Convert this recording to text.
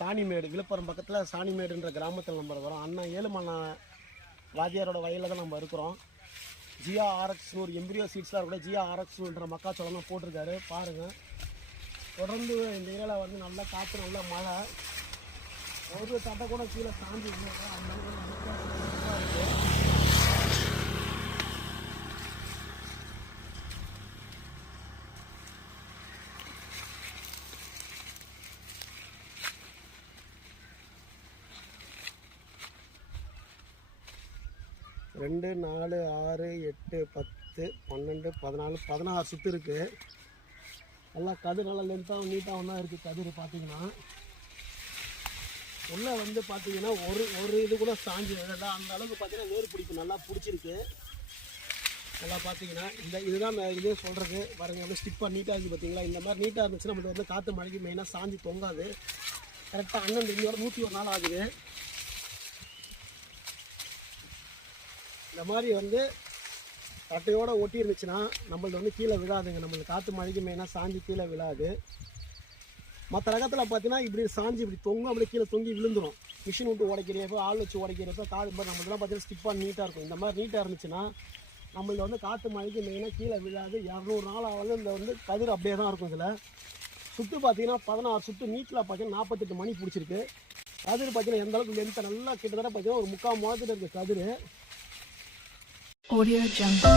சாணிமேடு விழுப்புரம் பக்கத்தில் சாணிமேடுன்ற கிராமத்தில் நம்ம இருக்கிறோம். அண்ணன் ஏழுமண்ணா வாத்தியாரோட வயலில் தான் நம்ம இருக்கிறோம். ஜியா ஆர்எக்ஸ் ஒரு எம்பிரியோ சீட்ஸ்லாம் கூட ஜியா ஆர்எக்ஸ்ன்ற மக்காச்சோளம் போட்டிருக்காரு. பாருங்கள் தொடர்ந்து இந்த ஏரியாவில் வந்து நல்லா காற்று நல்ல மழை. ஒரு தட்டை கூட கீழே சாஞ்சி விழுந்து அந்த ரெண்டு நாலு ஆறு எட்டு பத்து பன்னெண்டு பதினாலு பதினாறு சுற்று இருக்குது நல்லா கதிர் நல்லா லென்த்தாகவும் நீட்டாகவும் தான் இருக்குது கதிர் பார்த்தீங்கன்னா உள்ளே வந்து பார்த்தீங்கன்னா ஒரு ஒரு இது கூட சாஞ்சி விழல அந்த அளவுக்கு பார்த்தீங்கன்னா வேர் பிடிக்கும். நல்லா பிடிச்சிருக்கு. நல்லா பார்த்தீங்கன்னா இந்த இதுதான் நான் இதே சொல்கிறது பாருங்க அப்படியே ஸ்டிப்பாக நீட்டாக இருக்குது பார்த்தீங்களா இந்த மாதிரி நீட்டாக இருந்துச்சுன்னா நம்மளுக்கு வந்து காற்று மழைக்கு மெயினாக சாஞ்சி தொங்காது. கரெக்டாக அண்ணன் இன்னொரு நூற்றி ஒரு நாள் ஆகுது. இந்த மாதிரி வந்து தட்டையோடு ஒட்டி இருந்துச்சுன்னா நம்மளது வந்து கீழே விழாதுங்க. நம்மளுக்கு காற்று மழைக்கு மெயினாக சாஞ்சி கீழே விழாது. மற்ற ரகத்தில் பார்த்தீங்கன்னா இப்படி சாஞ்சி இப்படி தொங்கும் அப்படியே கீழே தொங்கி விழுந்துரும். மிஷின் விட்டு உடைக்கிறப்போ ஆள் வச்சு உடைக்கிறப்போ காது மாதிரி நம்மளதுலாம் பார்த்தீங்கன்னா ஸ்டிப்பாக நீட்டாக இருக்கும். இந்த மாதிரி நீட்டாக இருந்துச்சுன்னா நம்மளது வந்து காற்று மழைக்கு மெயினாக கீழே விழாது. இரநூறு நாள் ஆகுது இந்த வந்து கதிர் அப்படியே தான் இருக்கும் இதில். சுற்று பார்த்தீங்கன்னா பதினாறு சுற்று நீட்டில் பார்த்தீங்கன்னா நாற்பத்தெட்டு மணி பிடிச்சிருக்கு. கதிர் பார்த்தீங்கன்னா எந்த அளவுக்கு லென்த்தை நல்லா கிட்டத்தட்ட பார்த்தீங்கன்னா ஒரு முக்கால் மாதத்தில் இருக்குது கதிர். Audio Jungle.